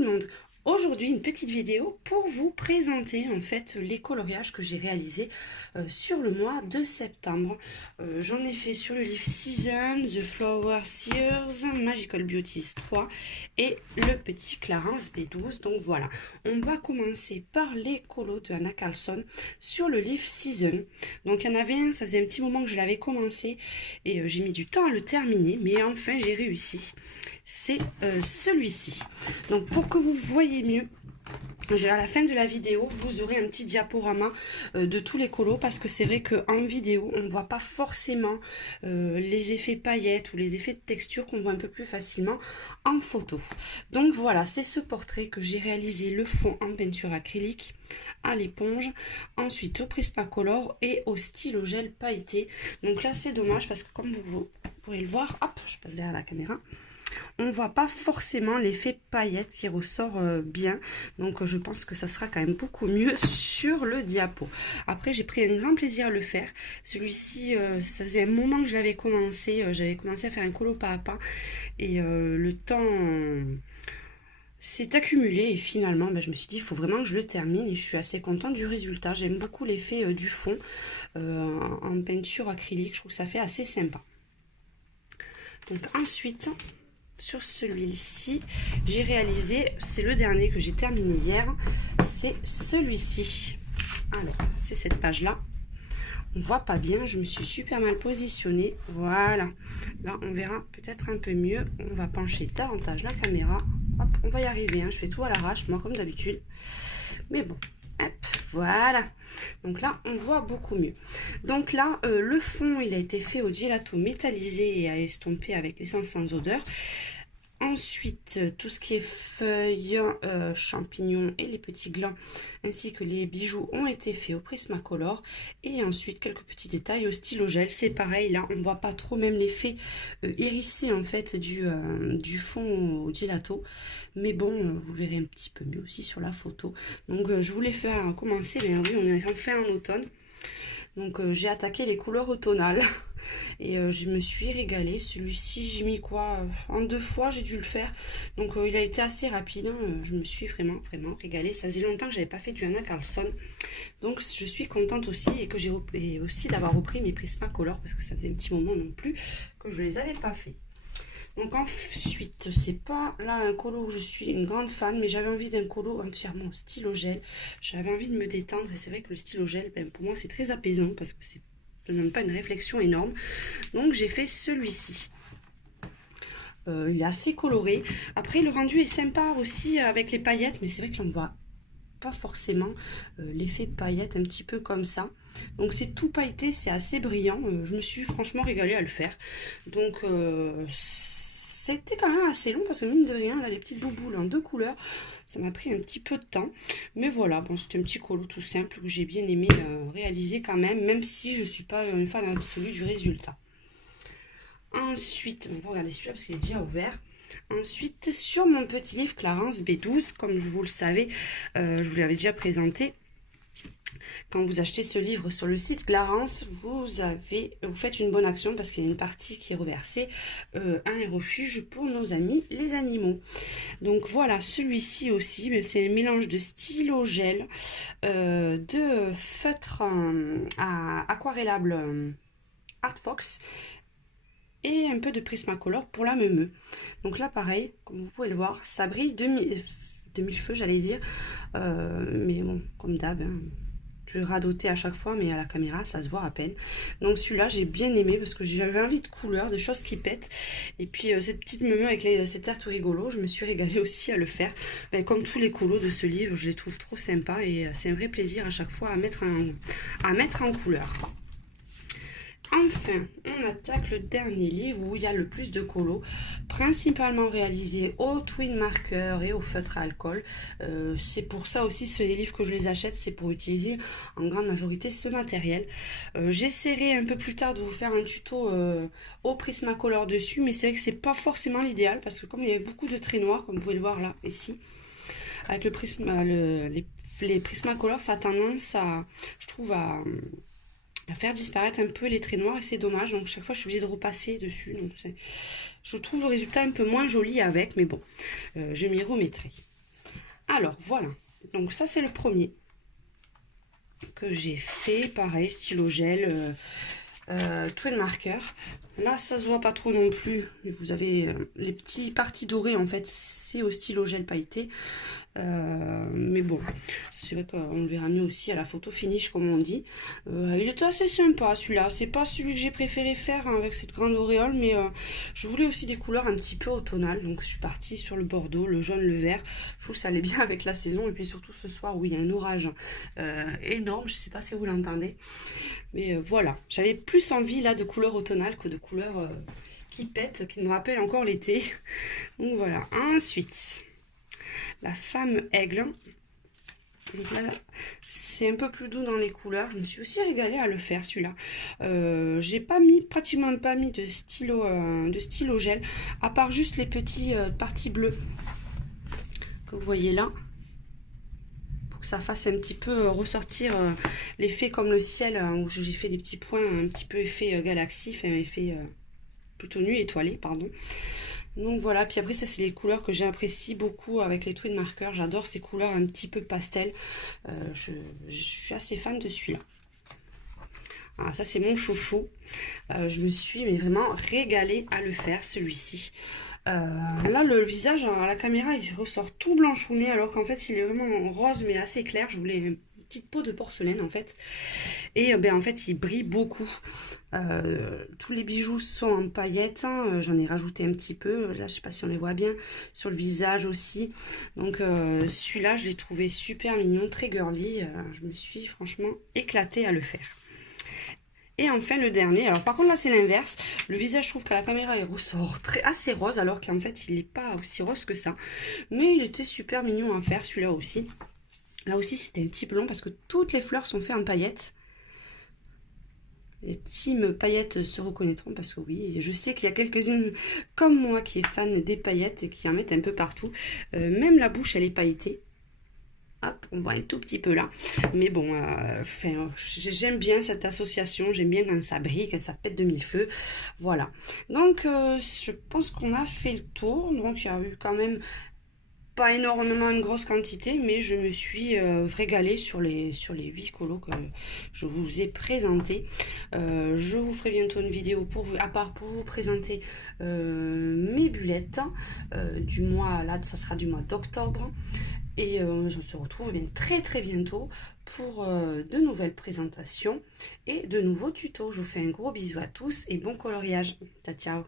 tout le monde. Aujourd'hui, une petite vidéo pour vous présenter en fait les coloriages que j'ai réalisés sur le mois de septembre. J'en ai fait sur le livre Season, The Flower Seers, Magical Beauties 3 et le petit Clarence B12. Donc voilà, on va commencer par les colos de Anna Carlson sur le livre Season. Donc il y en avait un, ça faisait un petit moment que je l'avais commencé et j'ai mis du temps à le terminer, mais enfin j'ai réussi. C'est celui-ci. Donc pour que vous voyez mieux, à la fin de la vidéo, vous aurez un petit diaporama de tous les colos, parce que c'est vrai qu'en vidéo, on ne voit pas forcément les effets paillettes ou les effets de texture qu'on voit un peu plus facilement en photo. Donc voilà, c'est ce portrait que j'ai réalisé, le fond en peinture acrylique, à l'éponge, ensuite au Prismacolor et au stylo gel pailleté. Donc là, c'est dommage parce que comme vous pourrez le voir, hop, je passe derrière la caméra. On ne voit pas forcément l'effet paillette qui ressort bien. Donc je pense que ça sera quand même beaucoup mieux sur le diapo. Après, j'ai pris un grand plaisir à le faire. Celui-ci, ça faisait un moment que je l'avais commencé. J'avais commencé à faire un colo pas à pas. Et le temps s'est accumulé. Et finalement, je me suis dit, il faut vraiment que je le termine. Et je suis assez contente du résultat. J'aime beaucoup l'effet du fond en peinture acrylique. Je trouve que ça fait assez sympa. Donc ensuite, sur celui-ci, j'ai réalisé, c'est le dernier que j'ai terminé hier, c'est celui-ci. Alors, c'est cette page-là. On voit pas bien, je me suis super mal positionnée. Voilà. Là, on verra peut-être un peu mieux. On va pencher davantage la caméra. Hop, on va y arriver. Je fais tout à l'arrache, moi, comme d'habitude. Mais bon. Hop, voilà. Donc là, on voit beaucoup mieux. Donc là, le fond, il a été fait au gelato métallisé et à estomper avec l'essence sans odeur. Ensuite, tout ce qui est feuilles, champignons et les petits glands, ainsi que les bijoux ont été faits au Prismacolor. Et ensuite, quelques petits détails au stylo gel. C'est pareil, là, on ne voit pas trop même l'effet hérissé en fait du fond au gelato. Mais bon, vous verrez un petit peu mieux aussi sur la photo. Donc, je voulais faire commencer, mais oui, on est enfin en automne. Donc j'ai attaqué les couleurs automnales et je me suis régalée. Celui-ci, j'ai mis quoi en 2 fois, j'ai dû le faire. Donc il a été assez rapide. Je me suis vraiment régalée. Ça faisait longtemps que j'avais pas fait du Anna Carlson. Donc je suis contente aussi et que j'ai aussi d'avoir repris mes Prismacolor parce que ça faisait un petit moment non plus que je les avais pas fait. Donc ensuite, c'est pas là un colo où je suis une grande fan, mais j'avais envie d'un colo entièrement au stylo gel. J'avais envie de me détendre et c'est vrai que le stylo gel, pour moi c'est très apaisant parce que c'est même pas une réflexion énorme. Donc j'ai fait celui-ci. Il est assez coloré. Après le rendu est sympa aussi avec les paillettes, mais c'est vrai que l'on voit pas forcément l'effet paillette un petit peu comme ça. Donc c'est tout pailleté, c'est assez brillant. Je me suis franchement régalée à le faire. Donc c'était quand même assez long parce que mine de rien, là, les petites bouboules en 2 couleurs, ça m'a pris un petit peu de temps. Mais voilà, bon, c'était un petit colo tout simple que j'ai bien aimé réaliser quand même si je ne suis pas une fan absolue du résultat. Ensuite, on va regarder celui-là parce qu'il est déjà ouvert. Ensuite, sur mon petit livre Clarence B12, comme vous le savez, je vous l'avais déjà présenté. Quand vous achetez ce livre sur le site Clarence, vous faites une bonne action parce qu'il y a une partie qui est reversée à un refuge pour nos amis les animaux. Donc voilà, celui-ci aussi, c'est un mélange de stylo gel, de feutre aquarellable Art Fox et un peu de Prismacolor pour la meumeux. Donc là pareil, comme vous pouvez le voir, ça brille de mille feux, j'allais dire, mais bon, comme d'hab, je radotais à chaque fois, mais à la caméra, ça se voit à peine. Donc celui-là, j'ai bien aimé parce que j'avais envie de couleurs, de choses qui pètent. Et puis cette petite meumeux avec cet air tout rigolo, je me suis régalée aussi à le faire. Comme tous les colos de ce livre, je les trouve trop sympas et c'est un vrai plaisir à chaque fois à mettre en couleur. Enfin, on attaque le dernier livre où il y a le plus de colos, principalement réalisés au twin marker et au feutre à alcool. C'est pour ça aussi, les livres que je les achète, c'est pour utiliser en grande majorité ce matériel. J'essaierai un peu plus tard de vous faire un tuto au Prismacolor dessus, mais c'est vrai que c'est pas forcément l'idéal parce que comme il y avait beaucoup de traits noirs, comme vous pouvez le voir là, ici, avec les Prismacolor, ça a tendance à, je trouve, à faire disparaître un peu les traits noirs et c'est dommage, donc chaque fois je suis obligée de repasser dessus, donc je trouve le résultat un peu moins joli avec, mais bon, je m'y remettrai. Alors, voilà. Donc ça, c'est le premier que j'ai fait. Pareil, stylo gel, Twin Marker. Là, ça se voit pas trop non plus. Vous avez les petites parties dorées, en fait, c'est au stylo gel pailleté. Mais bon, c'est vrai qu'on le verra mieux aussi à la photo finish, comme on dit. Il était assez sympa, celui-là. C'est pas celui que j'ai préféré faire hein, avec cette grande auréole, mais je voulais aussi des couleurs un petit peu automnales. Donc, je suis partie sur le bordeaux, le jaune, le vert. Je trouve que ça allait bien avec la saison. Et puis, surtout ce soir où il y a un orage énorme. Je sais pas si vous l'entendez. Mais voilà, j'avais plus envie là de couleurs automnales que de couleurs qui pètent, qui me rappellent encore l'été. Donc voilà, ensuite, la femme aigle. Donc là, c'est un peu plus doux dans les couleurs. Je me suis aussi régalée à le faire celui-là. J'ai pas mis, pratiquement pas mis de stylo gel, à part juste les petits parties bleues que vous voyez là. Que ça fasse un petit peu ressortir l'effet comme le ciel où j'ai fait des petits points un petit peu effet galaxie, enfin effet plutôt nuit étoilée, pardon. Donc voilà, puis après ça c'est les couleurs que j'apprécie beaucoup avec les Twin Markers. J'adore ces couleurs un petit peu pastel. Je suis assez fan de celui-là. Ah, ça c'est mon chouchou. Je me suis mais vraiment régalée à le faire celui-ci. Là le visage à la caméra il ressort tout blanchonné alors qu'en fait il est vraiment rose mais assez clair. Je voulais une petite peau de porcelaine en fait. Et ben en fait il brille beaucoup. Tous les bijoux sont en paillettes, hein. J'en ai rajouté un petit peu, là je sais pas si on les voit bien, sur le visage aussi. Donc celui-là je l'ai trouvé super mignon, très girly, je me suis franchement éclatée à le faire. Et enfin le dernier, alors par contre là c'est l'inverse, le visage je trouve qu'à la caméra il ressort assez rose alors qu'en fait il n'est pas aussi rose que ça. Mais il était super mignon à faire celui-là aussi. Là aussi c'était un petit peu long parce que toutes les fleurs sont faites en paillettes. Les team paillettes se reconnaîtront parce que oui, je sais qu'il y a quelques-unes comme moi qui est fan des paillettes et qui en mettent un peu partout. Même la bouche elle est pailletée. Hop, on voit un tout petit peu là. Mais bon, j'aime bien cette association. J'aime bien quand ça brille, quand ça pète de mille feux. Voilà. Donc, je pense qu'on a fait le tour. Donc, il y a eu quand même pas énormément une grosse quantité. Mais je me suis régalée sur les 8 colos que je vous ai présentés. Je vous ferai bientôt une vidéo pour vous présenter mes bullettes du mois. Là, ça sera du mois d'octobre. Et je se retrouve bien très très bientôt pour de nouvelles présentations et de nouveaux tutos. Je vous fais un gros bisou à tous et bon coloriage. Ciao ciao.